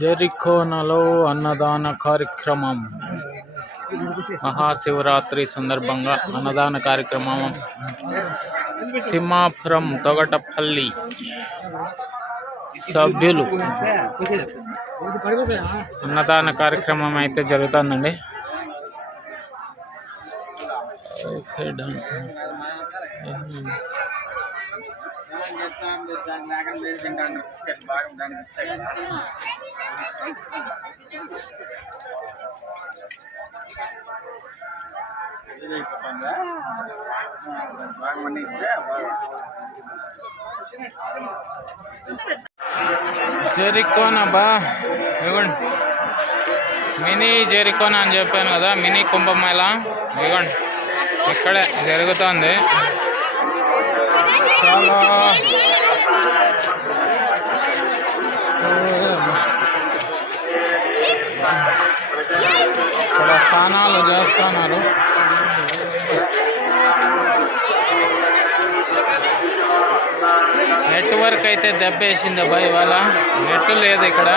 జెరికోనలో అన్నదాన కార్యక్రమం. మహాశివరాత్రి సందర్భంగా అన్నదాన కార్యక్రమం. తిమ్మాపురం తొగటపల్లి సభ్యులు. అన్నదాన కార్యక్రమం అయితే జరుగుతుందండి. ఓకే డన్ జెరికోనా బా. ఇవ్వండి మినీ జెరికోన్ అని చెప్పాను కదా మినీ కుంభమేళ. ఇవ్వండి ఇక్కడే జరుగుతోంది. చాలా ఇక్కడ స్నానాలు చేస్తున్నారు. నెట్వర్క్ అయితే దెబ్బేసింది అబ్బాయి ఇవాళ. నెట్ లేదు ఇక్కడ.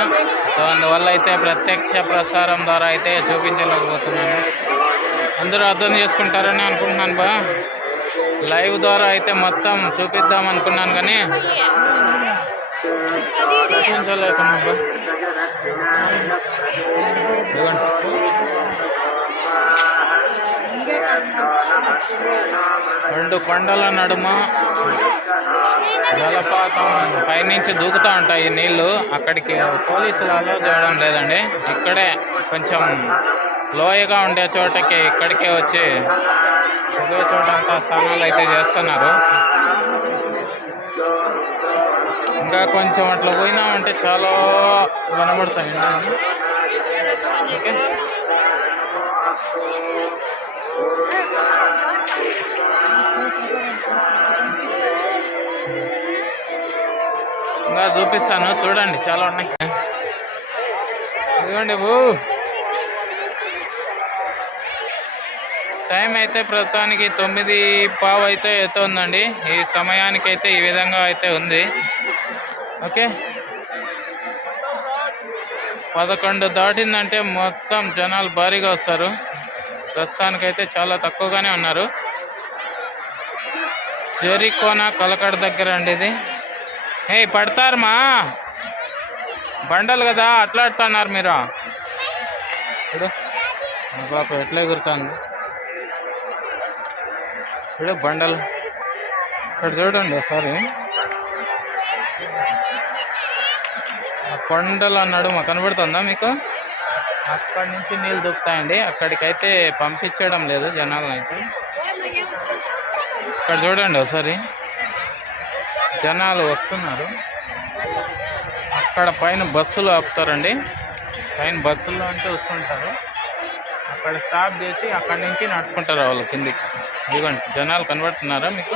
సో అందువల్ల అయితే ప్రత్యక్ష ప్రసారం ద్వారా అయితే చూపించలేకపోతున్నాను. అందరూ అర్థం చేసుకుంటారని అనుకుంటున్నాను బా. లైవ్ ద్వారా అయితే మొత్తం చూపిద్దాం అనుకున్నాను కానీ చూపించలేకున్నా బా. రెండు కొండల నడుమ జలపాతం పైనుంచి దూకుతూ ఉంటాయి నీళ్ళు. అక్కడికి పోలీసులు అలో చేయడం లేదండి. ఇక్కడే కొంచెం లోయగా ఉండే చోటకి ఇక్కడికే వచ్చి ఇదే చోట అంతా స్నానాలు అయితే చేస్తున్నారు. ఇంకా కొంచెం అట్లా పోయినామంటే చాలా కనబడతాయండి ఓకే. ఇంకా చూపిస్తాను. చూడండి చాలా ఉన్నాయి. ఇదిగోండి బూ. టైం అయితే ప్రస్తుతానికి తొమ్మిది పావు అయితే అవుతుందండి. ఈ సమయానికి అయితే ఈ విధంగా అయితే ఉంది. ఓకే. పదకొండు దాటిందంటే మొత్తం జనాలు భారీగా వస్తారు. ప్రస్తుతానికైతే చాలా తక్కువగానే ఉన్నారు. చెరికోన కలకడ దగ్గర అండి ఇది. ఏ పడతారమ్మా బండలు కదా అట్లాడుతున్నారు మీరు. ఇప్పుడు పాప ఎట్లా ఎగురుతుంది. ఇప్పుడు బండలు ఇక్కడ చూడండి ఒకసారి ఆ కొండల నడుమ కనబడుతుందా మీకు? అక్కడి నుంచి నీళ్ళు దూకుతాయండి అక్కడికైతే పంపించడం లేదు జనాలను అయితే ఇక్కడ చూడండి ఒకసారి. జనాలు వస్తున్నారు. అక్కడ పైన బస్సులు ఆపుతారండి. పైన బస్సుల్లో అంటే వస్తుంటారు. అక్కడ స్టాప్ చేసి అక్కడి నుంచి నడుచుకుంటారు వాళ్ళు కిందికి. ఇదిగోండి జనాలు కనబడుతున్నారా మీకు?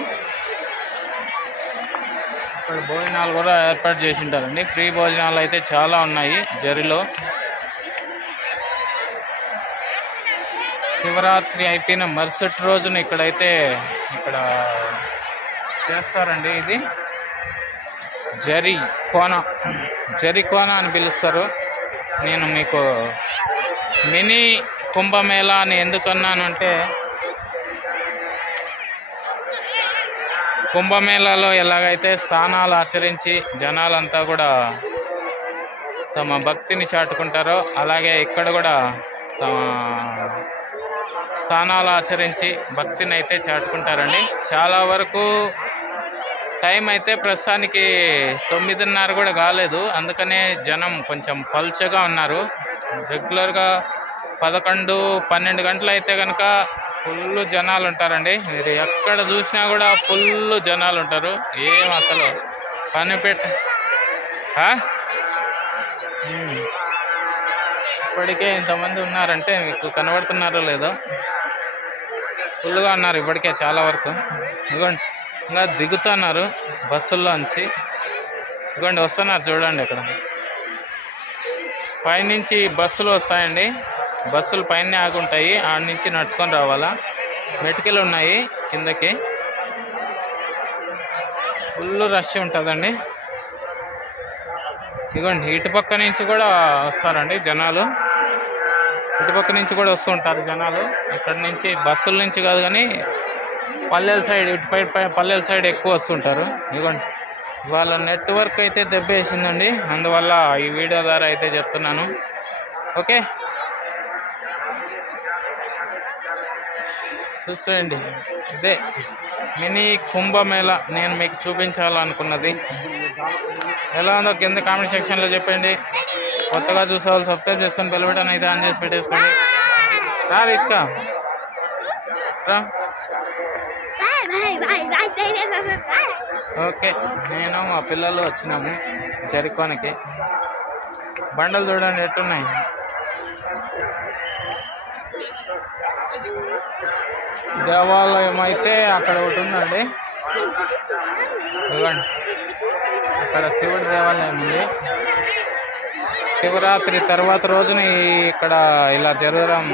ఇక్కడ భోజనాలు కూడా ఏర్పాటు చేసి ఉంటారండి. ఫ్రీ భోజనాలు అయితే చాలా ఉన్నాయి జరిలో. శివరాత్రి అయిపోయిన మరుసటి రోజున ఇక్కడైతే ఇక్కడ చేస్తారండి ఇది. జరి కోన జరి కోన అని పిలుస్తారు. నేను మీకు మినీ కుంభమేళా అని ఎందుకన్నాను కుంభమేళాలో ఎలాగైతే స్థానాలు ఆచరించి జనాలంతా కూడా తమ భక్తిని చాటుకుంటారో అలాగే ఇక్కడ కూడా తమ స్థానాలు ఆచరించి భక్తిని అయితే చాటుకుంటారండి. చాలా వరకు టైం అయితే ప్రస్తుతానికి తొమ్మిదిన్నర కూడా కాలేదు. అందుకనే జనం కొంచెం పల్చగా ఉన్నారు. రెగ్యులర్గా పదకొండు పన్నెండు గంటలు అయితే కనుక ఫుల్ జనాలు ఉంటారండి మీరు ఎక్కడ చూసినా కూడా ఫుల్ జనాలు ఉంటారు ఏం అసలు పని పెట్ట ఇప్పటికే ఇంతమంది ఉన్నారంటే మీకు కనబడుతున్నారో లేదో? ఫుల్గా ఉన్నారు ఇప్పటికే చాలా వరకు. ఇదిగోండి ఇంకా దిగుతున్నారు బస్సుల్లోంచి. ఇదిగోండి వస్తున్నారు చూడండి ఇక్కడ పైనుంచి బస్సులు వస్తాయండి. బస్సులు పైన ఆగుంటాయి. ఆడ నుంచి నడుచుకొని రావాలా? మెటికలు ఉన్నాయి కిందకి. ఫుల్ రష్ ఉంటుందండి. ఇదిగోండి ఇటు పక్క నుంచి కూడా వస్తారండి జనాలు. ఇటుపక్క నుంచి కూడా వస్తుంటారు జనాలు. ఇక్కడ నుంచి బస్సుల నుంచి కాదు కానీ పల్లెల సైడ్ ఇటు పై పై- పల్లెల సైడ్ ఎక్కువ వస్తుంటారు. ఇదిగోండి వాళ్ళ నెట్వర్క్ అయితే దెబ్బేసిందండి. అందువల్ల ఈ వీడియో ద్వారా అయితే చెప్తున్నాను. ఓకే. చూసేయండి. ఇదే మినీ కుంభమేళ నేను మీకు చూపించాలనుకున్నది. ఎలా ఉందో కింద కామెంట్ సెక్షన్లో చెప్పండి. కొత్తగా చూసే వాళ్ళు సబ్స్క్రైబ్ చేసుకొని బెల్ బటన్ అయితే ఆన్ చేసి పెట్టేసుకోండి. రా రిష్కా. రా. ఓకే నేను మా పిల్లలు వచ్చినాము జరికోనికి బండలు చూడండి ఎట్టున్నాయి. దేవాలయం అయితే అక్కడ ఒకటి ఉందండి. ఇవ్వండి అక్కడ శివుడి దేవాలయం ఉంది. శివరాత్రి తర్వాత రోజున ఇక్కడ ఇలా జరగడం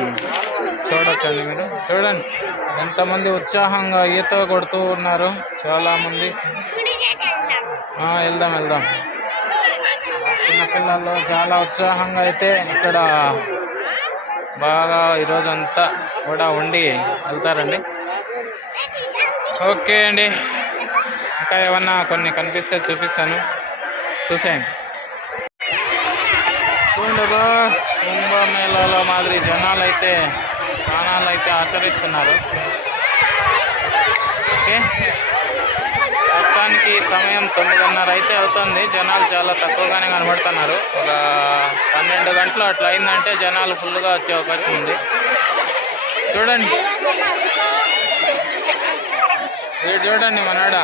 చూడొచ్చండి మీరు. చూడండి. ఎంతమంది ఉత్సాహంగా ఈత కొడుతూ ఉన్నారు. చాలామంది. వెళ్దాం వెళ్దాం. చిన్నపిల్లలు చాలా ఉత్సాహంగా అయితే ఇక్కడ బాగా ఈరోజంతా కూడా ఉండి వెళ్తారండి. ఓకే అండి. ఇంకా ఏమన్నా కొన్ని కనిపిస్తే చూపిస్తాను. చూసేయండి. చూడరు కుంభమేళాలో మాదిరి జనాలు అయితే స్నానాలు అయితే ఆచరిస్తున్నారు. ఓకే. ప్రస్తుతానికి సమయం తొమ్మిదిన్నర అయితే అవుతుంది. జనాలు చాలా తక్కువగానే కనబడుతున్నారు. ఒక పన్నెండు గంటలు అట్లా అయిందంటే జనాలు ఫుల్గా వచ్చే అవకాశం ఉంది. చూడండి. వీడు చూడండి మనోడ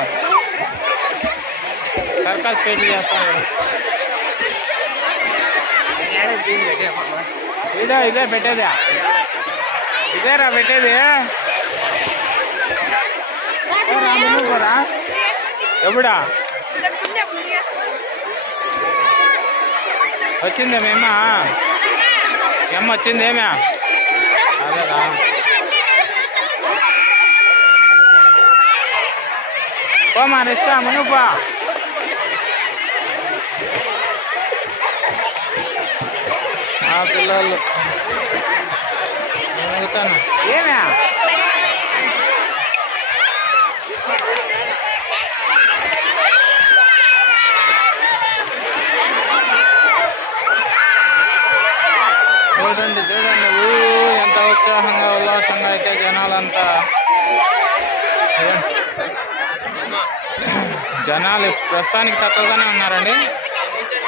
సర్కస్ పెట్టి చేస్తాడు ఇదే ఇదే పెట్టేదా. ఇదేరా పెట్టేది. ఏ పోరా ఎప్పుడా? వచ్చిందేమేమా ఎమ్మ వచ్చిందేమే? అదేరా పోమా ఇష్టా నువ్వు పో ఆ పిల్లలు నేను అడుగుతాను ఏమే చూడండి చూడండి ఊ ఎంత ఉత్సాహంగా ఉల్లాసంగా అయితే జనాలంతా చూడండి. జనాలు ప్రస్తుతానికి తక్కువగానే ఉన్నారండి.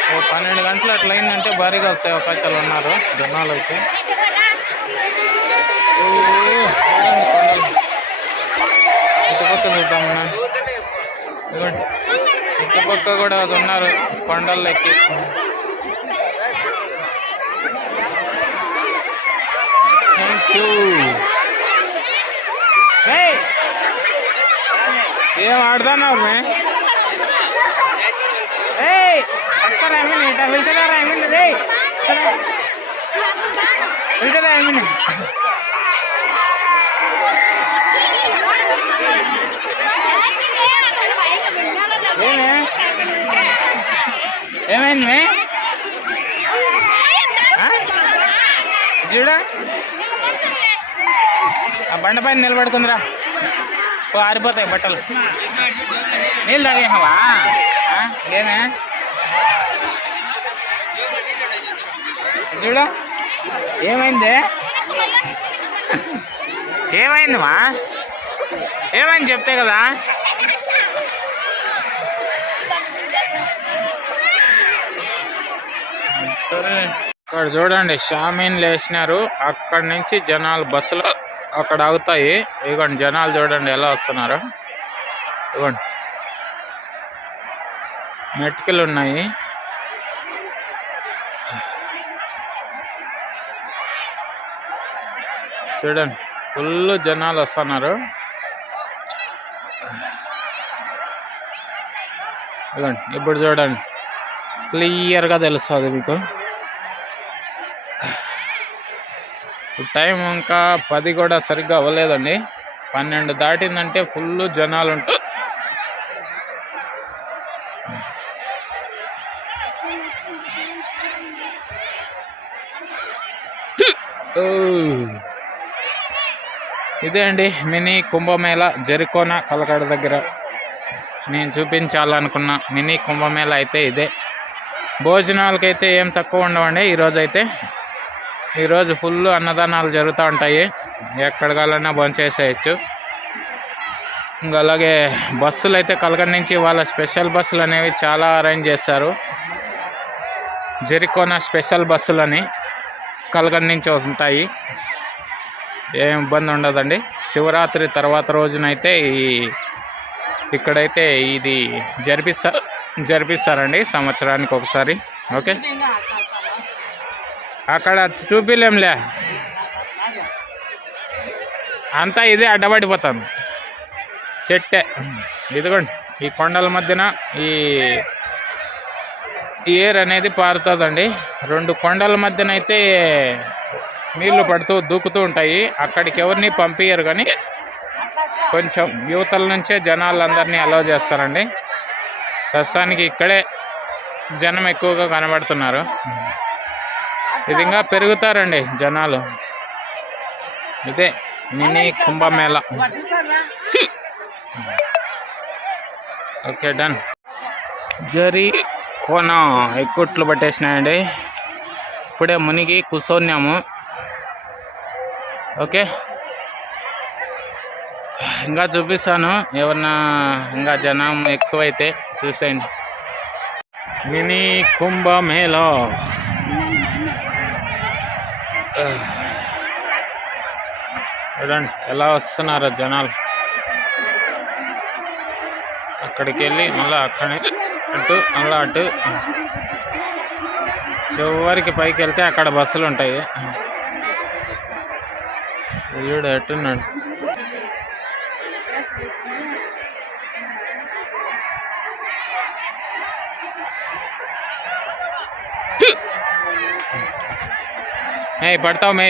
ఓ పన్నెండు గంటలు అట్లా అయిందంటే భారీగా వస్తే అవకాశాలు ఉన్నారు జనాలు అయితే ఇటుపక్క చూద్దామన్నా. ఇటుపక్క కూడా అది ఉన్నారు కొండల్లోకి థ్యాంక్ యూ ఏం ఆడుతున్నావు మే ఏయ్ అక్కడ ఏమిని ఇట్లా వెళ్తున్నారా ఏమిని రే వెళ్తుందా ఏమిని ఏమే ఏమైంది ఆ? చూడ. ఆ బండ పైన నిలబడుకుందిరా ఆరిపోతాయి బట్టలు. నీళ్ళు తాగేసావా? ఆ? ఏమైంది? ఏమైందమ్మా ఏమైంది చెప్తే కదా? సరే. ఇక్కడ చూడండి షామీన్లు వేసినారు అక్కడ నుంచి జనాలు బస్సులు అక్కడ ఆగుతాయి. ఇదిగోండి జనాలు చూడండి ఎలా వస్తున్నారు. ఇగోండి. మెటికలు ఉన్నాయి. చూడండి ఫుల్ జనాలు వస్తున్నారు. ఇప్పుడు చూడండి క్లియర్గా తెలుస్తుంది మీకు. టైం ఇంకా పది కూడా సరిగ్గా అవ్వలేదండి. పన్నెండు దాటిందంటే ఫుల్ జనాలు ఉంటారు. ఇదే అండి మినీ కుంభమేళ జరికోన కలకడ దగ్గర. నేను చూపించాలనుకున్న మినీ కుంభమేళ అయితే ఇదే. భోజనాలకైతే ఏం తక్కువ ఉండవండి. ఈరోజు అయితే ఈరోజు ఫుల్ అన్నదానాలు జరుగుతూ ఉంటాయి. ఎక్కడ కావాలన్నా భోంచేసేయచ్చు. ఇంకా అలాగే బస్సులు అయితే కలకడ నుంచి వాళ్ళ స్పెషల్ బస్సులు అనేవి చాలా అరేంజ్ చేస్తారు. జరికోన స్పెషల్ బస్సులని. కలకడ నుంచి వస్తుంటాయి. ఏం ఇబ్బంది ఉండదండి. శివరాత్రి తర్వాత రోజునైతే ఈ ఇక్కడైతే ఇది జరిపిస్తారు జరిపిస్తారండి సంవత్సరానికి ఒకసారి. ఓకే? అక్కడ చూపిలేంలే. అంతా ఇదే అడ్డబడిపోతాను చెట్టే. ఇదిగోండి ఈ కొండల మధ్యన ఈ ఏర్ అనేది పారుతుందండి. రెండు కొండల మధ్యన అయితే నీళ్ళు పడుతూ దూకుతూ ఉంటాయి. అక్కడికి ఎవరిని పంపించరు కానీ కొంచెం యువతల నుంచే జనాలందరినీ అలో చేస్తారండి. ప్రస్తుతానికి ఇక్కడే జనం ఎక్కువగా కనబడుతున్నారు. ఇది ఇంకా పెరుగుతారండి జనాలు. ఇదే mini Kumbh Mela. Okay done. Zari కోన ఎక్కుట్లు పట్టేసినాయండి. ఇప్పుడే మునిగి కూర్చోన్నాము. ఓకే. ఇంకా చూపిస్తాను. ఏమన్నా ఇంకా జనం ఎక్కువైతే చూసేయండి. మినీ కుంభమేళ చూడండి ఎలా వస్తున్నారో జనాలు. అక్కడికి వెళ్ళి మళ్ళీ అక్కడే అటు మళ్ళీ అటు చివరికి పైకి వెళ్తే అక్కడ బస్సులు ఉంటాయి. వీడు ఎట్టున్నాడు? మే పడతావు మే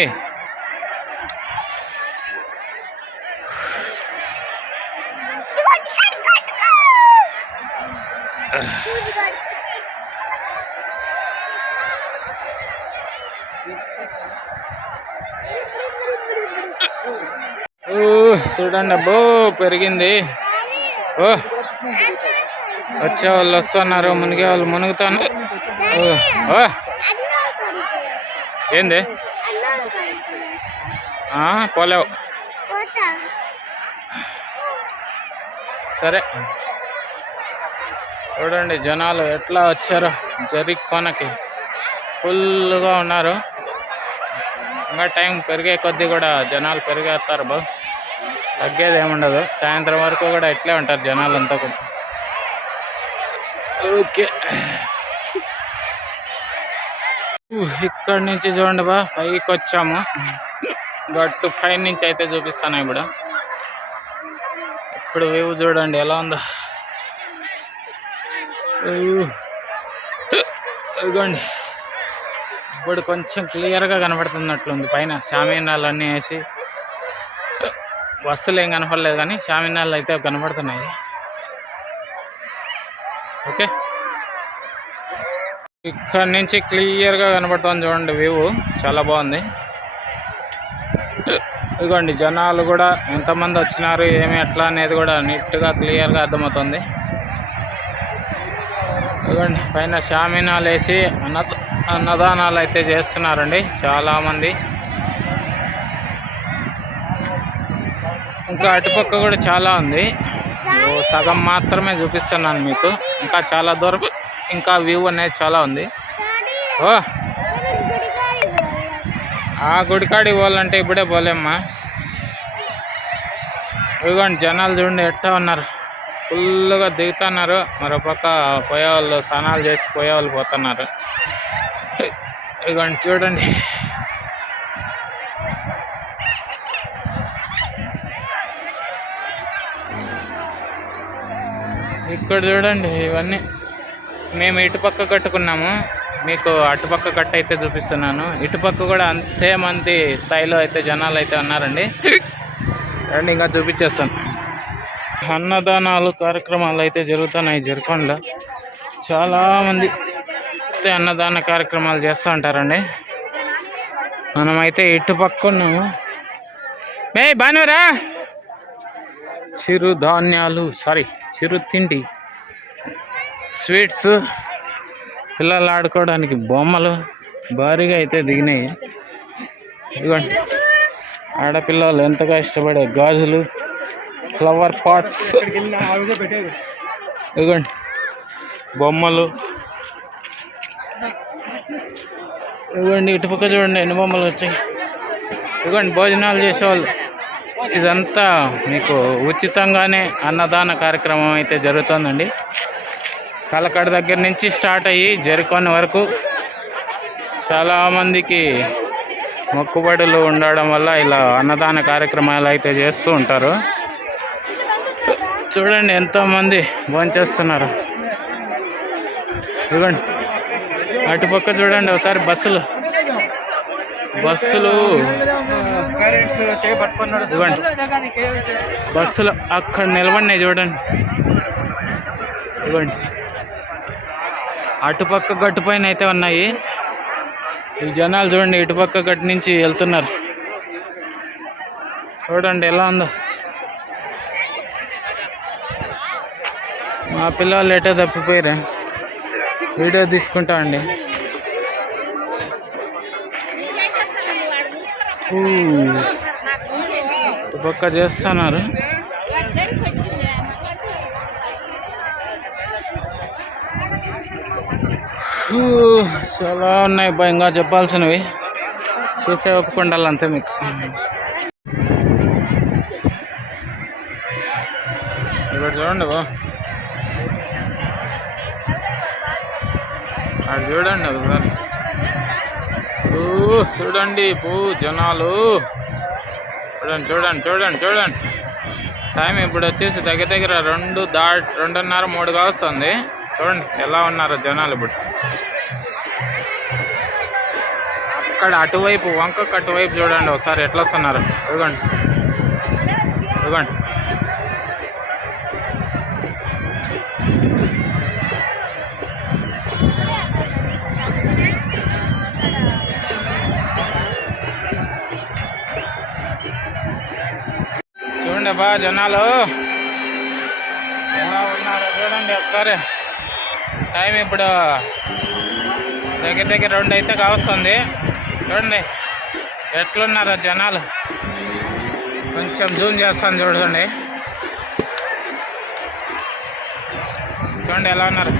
చూడండి అబ్బో పెరిగింది. ఓ వచ్చే వాళ్ళు వస్తున్నారు మునిగే వాళ్ళు మునుగుతాను. ఓ ఏంది? ఆ, పోలేవు. సరే. చూడండి జనాలు ఎట్లా వచ్చారో జరి కోనకి ఫుల్గా ఉన్నారు. ఇంకా టైం పెరిగే కొద్దీ కూడా జనాలు పెరిగేస్తారు బా తగ్గేది ఏముండదు సాయంత్రం వరకు కూడా ఇట్లే ఉంటారు జనాలు అంతా కూడా. ఓకే. ఇక్కడ నుంచి చూడండి బా పైకి వచ్చాము. గట్టు పై నుంచి అయితే చూపిస్తాను ఇప్పుడు. ఇప్పుడు వ్యూ చూడండి ఎలా ఉందో. ఇదిగోండి ఇప్పుడు కొంచెం క్లియర్గా కనబడుతున్నట్లుంది. పైన షామీనాలు అన్నీ వేసి బస్సులు ఏం కనపడలేదు కానీ షామీనాలు అయితే కనబడుతున్నాయి. ఓకే. ఇక్కడ నుంచి క్లియర్గా కనబడుతుంది చూడండి వ్యూ. చాలా బాగుంది. ఇదిగోండి జనాలు కూడా ఎంతమంది వచ్చినారు ఏమి ఎట్లా అనేది కూడా నీట్గా క్లియర్గా అర్థమవుతుంది. ఇదిగోండి పైన షామినాలు వేసి అన్న అన్నదానాలు అయితే చేస్తున్నారండి చాలామంది. ఇంకా అటుపక్క కూడా చాలా ఉంది. సగం మాత్రమే చూపిస్తున్నాను మీకు. ఇంకా చాలా దూరం ఇంకా వ్యూ అనేది చాలా ఉంది. ఓ ఆ గుడికాడి పోవాలంటే ఇప్పుడే పోలేమ్మా. ఇదిగోండి జనాలు చూడండి ఎట్టా ఉన్నారు. ఫుల్గా దిగుతున్నారు. మరో పక్క పోయేవాళ్ళు స్నానాలు చేసి పోయేవాళ్ళు పోతున్నారు. ఇదిగోండి చూడండి. ఇక్కడ చూడండి ఇవన్నీ. మేము ఇటుపక్క కట్టుకున్నాము. మీకు అటుపక్క కట్ట అయితే చూపిస్తున్నాను. ఇటుపక్క కూడా అంతే మంది స్థాయిలో అయితే జనాలు అయితే ఉన్నారండి. రండి ఇంకా చూపించేస్తాను. అన్నదానాలు కార్యక్రమాలు అయితే జరుగుతున్నాయి జరగకుండా చాలామంది అయితే అన్నదాన కార్యక్రమాలు చేస్తూ ఉంటారండి. మనమైతే ఇటు పక్క ఉన్నాము మే బానురా చిరు ధాన్యాలు సారీ చిరు తిండి స్వీట్స్ పిల్లలు ఆడుకోవడానికి బొమ్మలు భారీగా అయితే దిగినాయి. ఇదిగోండి. ఆడపిల్లలు ఎంతగా ఇష్టపడే గాజులు ఫ్లవర్ పాట్స్ ఇదిగోండి. బొమ్మలు. ఇదిగోండి ఇటుపక్క చూడండి ఎన్ని బొమ్మలు వచ్చాయి. ఇదిగోండి భోజనాలు చేసేవాళ్ళు. ఇదంతా మీకు ఉచితంగానే అన్నదాన కార్యక్రమం అయితే జరుగుతుందండి. కలకడ దగ్గర నుంచి స్టార్ట్ అయ్యి జరుకోని వరకు చాలామందికి మొక్కుబడులు ఉండడం వల్ల ఇలా అన్నదాన కార్యక్రమాలు అయితే చేస్తూ ఉంటారు. చూడండి ఎంతోమంది భోంచేస్తున్నారు. చూడండి అటుపక్క చూడండి ఒకసారి బస్సులు. బస్సులు చూడండి బస్సులు అక్కడ నిలబడినాయి చూడండి. చూడండి అటుపక్క గట్టు పైన అయితే ఉన్నాయి. ఈ జనాలు చూడండి ఇటుపక్క గట్టు నుంచి వెళ్తున్నారు. చూడండి ఎలా ఉందో. మా పిల్లలు ఎటో తప్పిపోయారా వీడియో తీసుకుంటా అండి. ఊ, ఇటుపక్క చేస్తున్నారు. చాలా ఉన్నాయి భయంగా చెప్పాల్సినవి. చూసే ఒప్పుకుండాలి అంతే మీకు. ఇక్కడ చూడండి బా అది చూడండి ఒకసారి ఓ చూడండి పూ జనాలు. చూడండి చూడండి చూడండి చూడండి. టైం ఇప్పుడు వచ్చేసి దగ్గర దగ్గర రెండు దా రెండున్నర మూడు కావస్తుంది చూడండి ఎలా ఉన్నారు జనాలు ఇప్పుడు. అక్కడ అటువైపు వంకకు అటువైపు చూడండి ఒకసారి ఎట్లా వస్తున్నారు. ఇదిగోండి. ఇదిగోండి. చూడండి జనాలు. ఎలా ఉన్నారు? చూడండి ఒకసారి. టైం ఇప్పుడు దగ్గర దగ్గర రెండు అయితే కావస్తుంది. చూడండి. ఎట్లున్నారు జనాలు? కొంచెం జూమ్ చేస్తాను చూడండి. చూడండి ఎలా ఉన్నారు?